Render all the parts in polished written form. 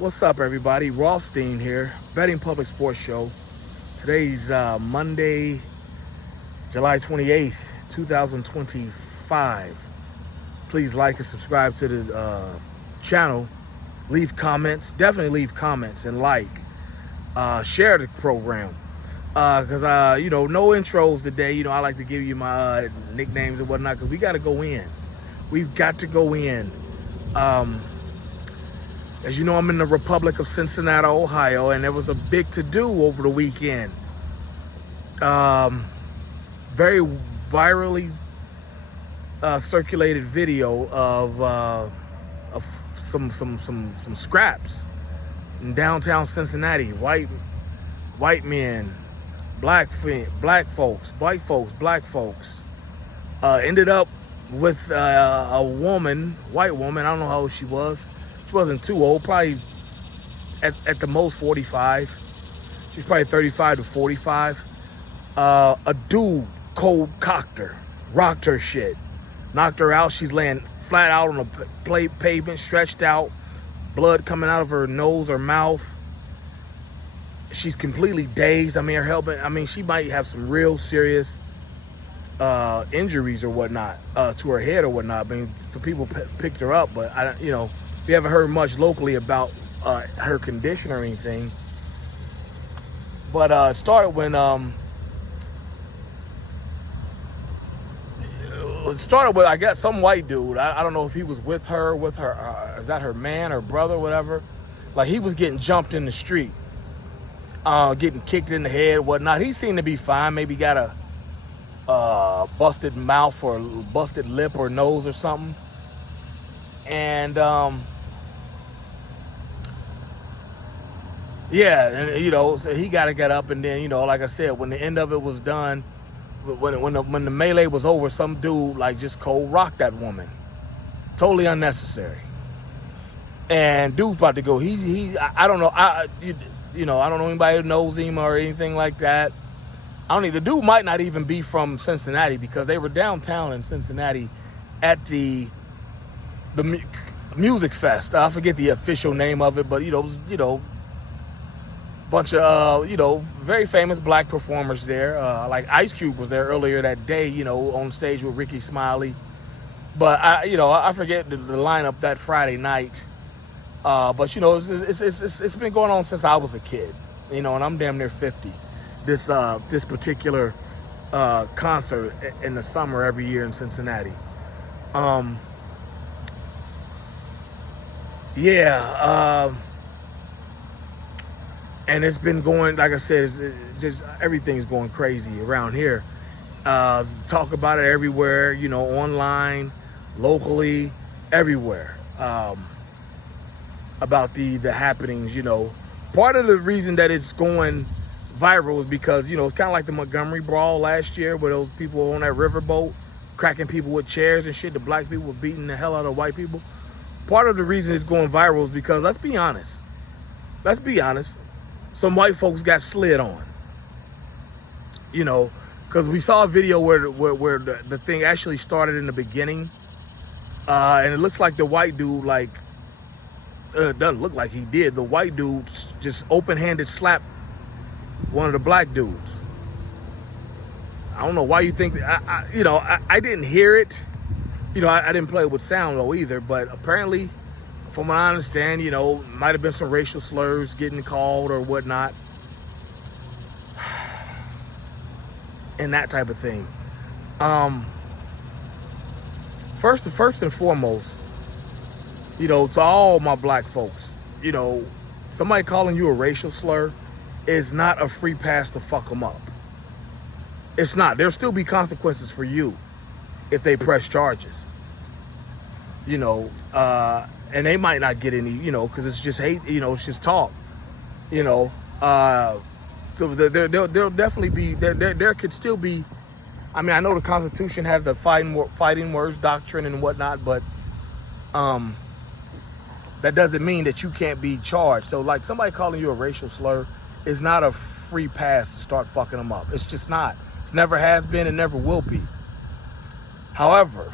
What's up, everybody? Rothstein here, Betting Public Sports Show. Today's Monday, July 28th, 2025. Please like and subscribe to the channel. Leave comments. Definitely leave comments and like. Share the program. Because, no intros today. I like to give you my nicknames and whatnot because we got to go in. We've got to go in. As you know, I'm in the Republic of Cincinnati, Ohio, and there was a big to-do over the weekend. Very virally circulated video of some scraps in downtown Cincinnati. White men, black folks, white folks, black folks. Ended up with a woman, white woman. I don't know how old she was. She wasn't too old, probably at the most 45. She's probably 35 to 45. A dude cold cocked her, rocked her shit, knocked her out. She's laying flat out on the pavement, stretched out, blood coming out of her nose or mouth. She's completely dazed. She might have some real serious injuries or whatnot to her head or whatnot. Some people picked her up, but we haven't heard much locally about her condition or anything. But it started when I guess some white dude. I don't know if he was with her. Is that her man or brother, whatever? Like he was getting jumped in the street, getting kicked in the head, whatnot. He seemed to be fine. Maybe got a busted mouth or busted lip or nose or something. And so he got to get up, and then like I said, when the end of it was done, when the melee was over, some dude just cold rocked that woman, totally unnecessary. And dude's about to go. I don't know. I don't know anybody who knows him or anything like that. The dude might not even be from Cincinnati because they were downtown in Cincinnati at the music fest. I forget the official name of it, but it was bunch of very famous black performers there. Like Ice Cube was there earlier that day, on stage with Ricky Smiley. But I forget the lineup that Friday night. But it's been going on since I was a kid, and I'm damn near 50. This particular concert in the summer every year in Cincinnati. And it's been going, like I said, it's just everything's going crazy around here. Talk about it everywhere, online, locally, everywhere. About the happenings, Part of the reason that it's going viral is because, it's kind of like the Montgomery brawl last year where those people on that riverboat cracking people with chairs and shit. The black people were beating the hell out of white people. Part of the reason it's going viral is because, let's be honest, some white folks got slid on, because we saw a video where the thing actually started in the beginning, and it looks like the white dude, it doesn't look like he did. The white dude just open-handed slapped one of the black dudes. I don't know why you think, I didn't hear it. I didn't play it with sound though either, but apparently, from what I understand, might have been some racial slurs getting called or whatnot. And that type of thing. First and foremost, to all my black folks, somebody calling you a racial slur is not a free pass to fuck them up. It's not. There'll still be consequences for you if they press charges. And they might not get any, because it's just hate, it's just talk, So there'll definitely be, there could still be, I know the Constitution has the fighting words doctrine and whatnot, but that doesn't mean that you can't be charged. So somebody calling you a racial slur is not a free pass to start fucking them up. It's just not. It's never has been and never will be. However,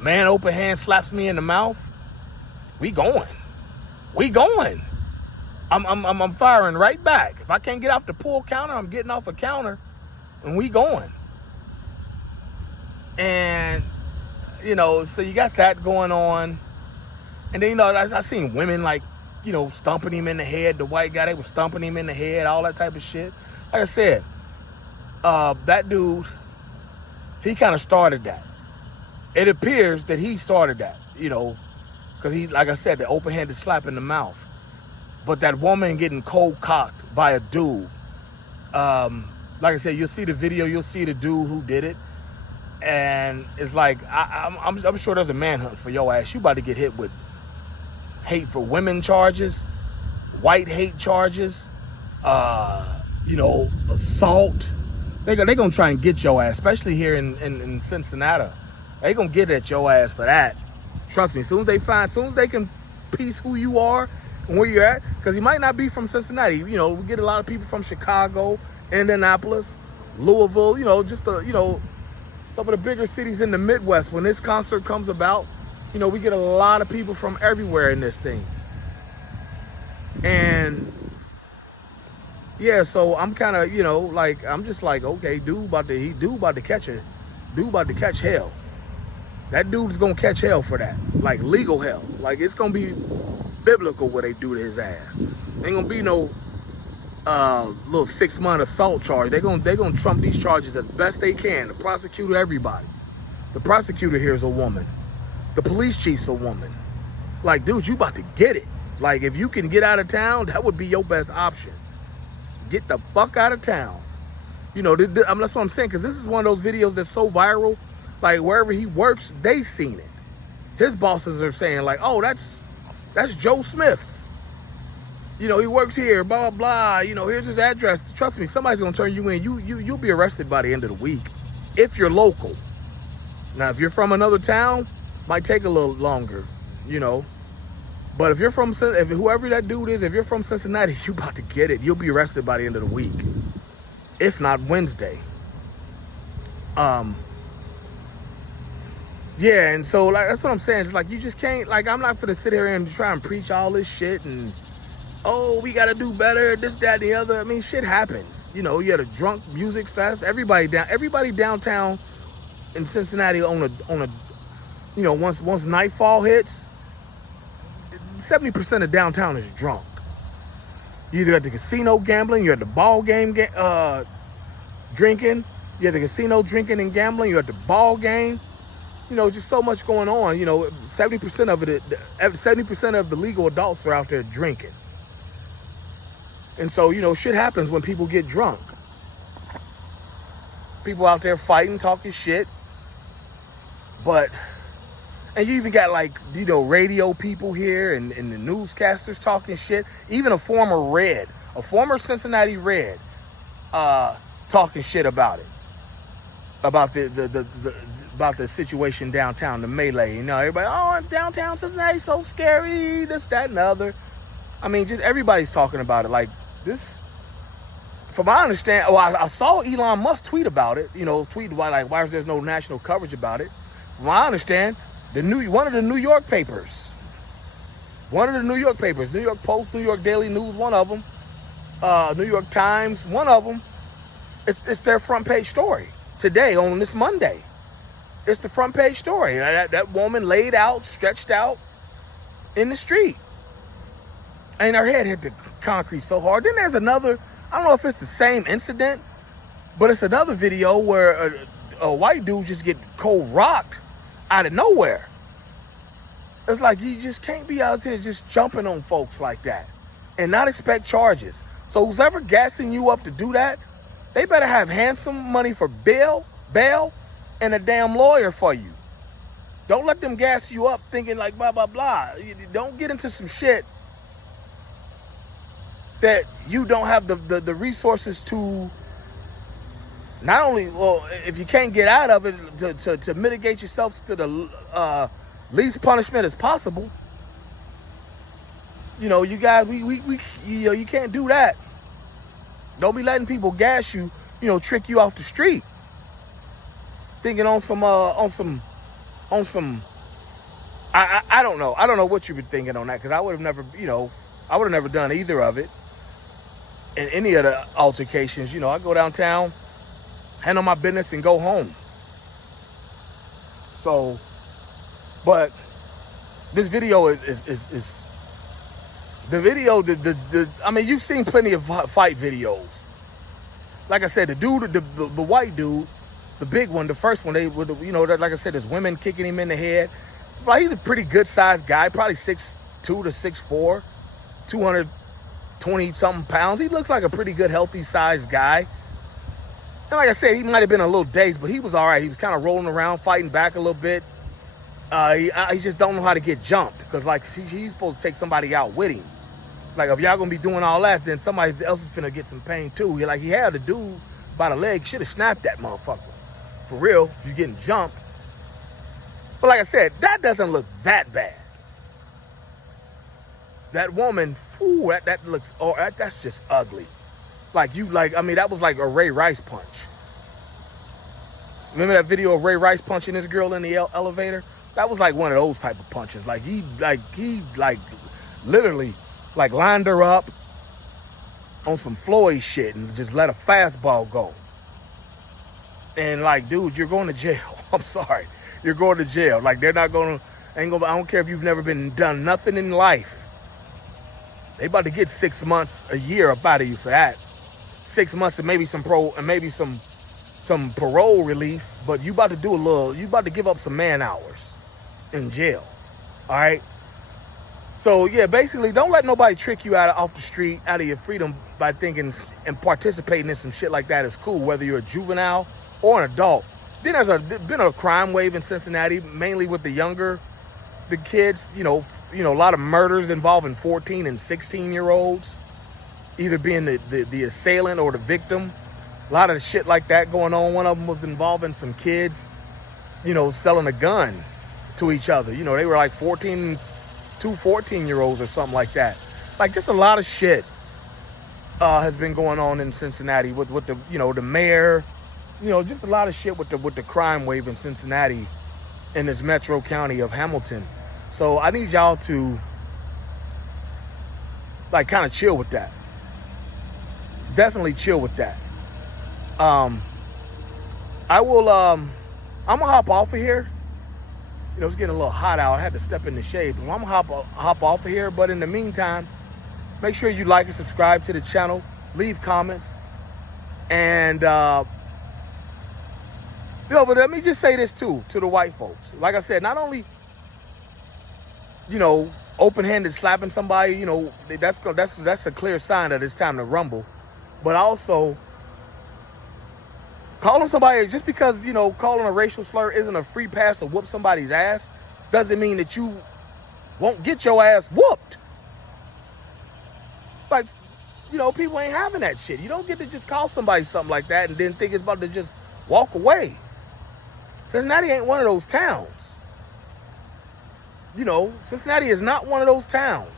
man open hand slaps me in the mouth, We going. We going. I'm firing right back. If I can't get off the pool counter, I'm getting off a counter, and we going. And, you know, so you got that going on. And then, you know, I seen women, like, you know, stumping him in the head. The white guy, they were stumping him in the head, all that type of shit. Like I said, that dude, he kind of started that. It appears that he started that, you know, because he, like I said, the open-handed slap in the mouth. But that woman getting cold-cocked by a dude, like I said, you'll see the video, you'll see the dude who did it. And it's like, I'm sure there's a manhunt for your ass. You about to get hit with hate for women charges, white hate charges, you know, assault. They're gonna try and get your ass, especially here in Cincinnati. They gonna get at your ass for that. Trust me, as soon as they can piece who you are and where you're at, because he might not be from Cincinnati. You know, we get a lot of people from Chicago, Indianapolis, Louisville, you know, just you know, some of the bigger cities in the Midwest. When this concert comes about, you know, we get a lot of people from everywhere in this thing. And yeah, so I'm kind of, you know, like, I'm just like, okay, dude about to catch hell. That dude's gonna catch hell for that, like legal hell. Like, it's gonna be biblical what they do to his ass. Ain't gonna be no little 6-month assault charge. They're gonna trump these charges as best they can. The prosecutor, everybody. The prosecutor here is a woman. The police chief's a woman. Like, dude, you about to get it. Like, if you can get out of town, that would be your best option. Get the fuck out of town. You know, that's what I'm saying, because this is one of those videos that's so viral. Like, wherever he works, they seen it. His bosses are saying, like, oh, that's Joe Smith. You know, he works here, blah, blah, blah. You know, here's his address. Trust me, somebody's going to turn you in. You'll be arrested by the end of the week if you're local. Now, if you're from another town, might take a little longer, you know. But if whoever that dude is, if you're from Cincinnati, you about to get it. You'll be arrested by the end of the week, if not Wednesday. Yeah, and so, like, that's what I'm saying. It's like, you just can't, like, I'm not gonna sit here and try and preach all this shit and, oh, we gotta do better, this, that, and the other. I mean, shit happens. You know, you had a drunk music fest. Everybody downtown in Cincinnati on a, you know, once nightfall hits, 70% of downtown is drunk. You're either at the casino gambling, you're at the ball game drinking, you're at the casino drinking and gambling, you're at the ball game. You know, just so much going on. You know, 70% of it, 70% of the legal adults are out there drinking. And so, you know, shit happens when people get drunk. People out there fighting, talking shit. And you even got, like, you know, radio people here and the newscasters talking shit. Even a former Cincinnati Red, talking shit about it. About the situation downtown, the melee. You know, everybody, oh, downtown Cincinnati's so scary, this, that, and the other. I mean, just everybody's talking about it. Like, this, from my understanding, I saw Elon Musk tweet about it, you know, tweet about, like, why is there no national coverage about it? From what I understand, one of the New York papers, New York Post, New York Daily News, one of them, New York Times, one of them, it's their front page story today on this Monday. It's the front page story. That woman laid out, stretched out in the street. And her head hit the concrete so hard. Then there's another, I don't know if it's the same incident, but it's another video where a white dude just get cold rocked out of nowhere. It's like, you just can't be out there just jumping on folks like that and not expect charges. So who's ever gassing you up to do that, they better have handsome money for bail, and a damn lawyer for you. Don't let them gas you up thinking like blah, blah, blah. Don't get into some shit that you don't have the resources to, not only, well, if you can't get out of it, to mitigate yourself to the least punishment as possible. You know, you guys, you can't do that. Don't be letting people gas you, you know, trick you off the street. Thinking on some I don't know. I don't know what you've been thinking on that, because I would have never, I would have never done either of it. In any of the altercations, I go downtown, handle my business, and go home. So, but this video is the video. I mean, you've seen plenty of fight videos. Like I said, the dude, the white dude, the big one, the first one, like I said, there's women kicking him in the head. Well, he's a pretty good sized guy, probably 6'2" to 6'4", 220 something pounds. He looks like a pretty good, healthy sized guy. And like I said, he might have been a little dazed, but he was all right. He was kind of rolling around, fighting back a little bit. He just don't know how to get jumped, because like he's supposed to take somebody out with him. Like, if y'all gonna be doing all that, then somebody else is gonna get some pain too. He had the dude by the leg, should have snapped that motherfucker. For real, if you're getting jumped. But like I said, that doesn't look that bad. That woman, ooh, that looks, that's just ugly. I mean, that was like a Ray Rice punch. Remember that video of Ray Rice punching this girl in the elevator? That was like one of those type of punches. He literally lined her up on some Floyd shit and just let a fastball go. And dude, you're going to jail. I'm sorry. You're going to jail. They're not going to, I don't care if you've never done nothing in life. They about to get 6 months, a year up out of you for that. 6 months and maybe some parole release, but you about to you about to give up some man hours in jail. All right. So yeah, basically, don't let nobody trick you off the street, out of your freedom, by thinking and participating in some shit like that is cool, whether you're a juvenile or an adult. Then there's been a crime wave in Cincinnati, mainly with the kids. A lot of murders involving 14 and 16-year-olds, either being the assailant or the victim. A lot of shit like that going on. One of them was involving some kids, selling a gun to each other. They were like 14, two 14-year-olds or something like that. Just a lot of shit has been going on in Cincinnati with the the mayor. Just a lot of shit with the crime wave in Cincinnati, in this metro county of Hamilton. So I need y'all to kind of chill with that. Definitely chill with that. I will I'm gonna hop off of here. It's getting a little hot out. I had to step in the shade, but I'm gonna hop off of here. But in the meantime, make sure you like and subscribe to the channel, leave comments, and but let me just say this too to the white folks. Like I said, not only open-handed slapping somebody, that's a clear sign that it's time to rumble, but also calling somebody, just because calling a racial slur isn't a free pass to whoop somebody's ass, doesn't mean that you won't get your ass whooped. People ain't having that shit. You don't get to just call somebody something like that and then think it's about to just walk away. Cincinnati ain't one of those towns. Cincinnati is not one of those towns.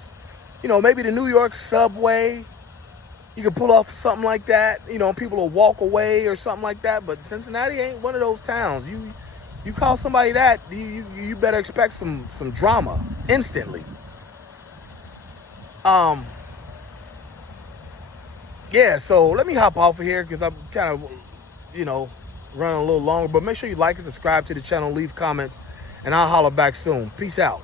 Maybe the New York subway, you can pull off something like that, people will walk away or something like that, but Cincinnati ain't one of those towns. You call somebody that, you better expect some drama instantly. Yeah, so let me hop off of here, because I'm kind of, running a little longer, but make sure you like and subscribe to the channel, leave comments, and I'll holler back soon. Peace out.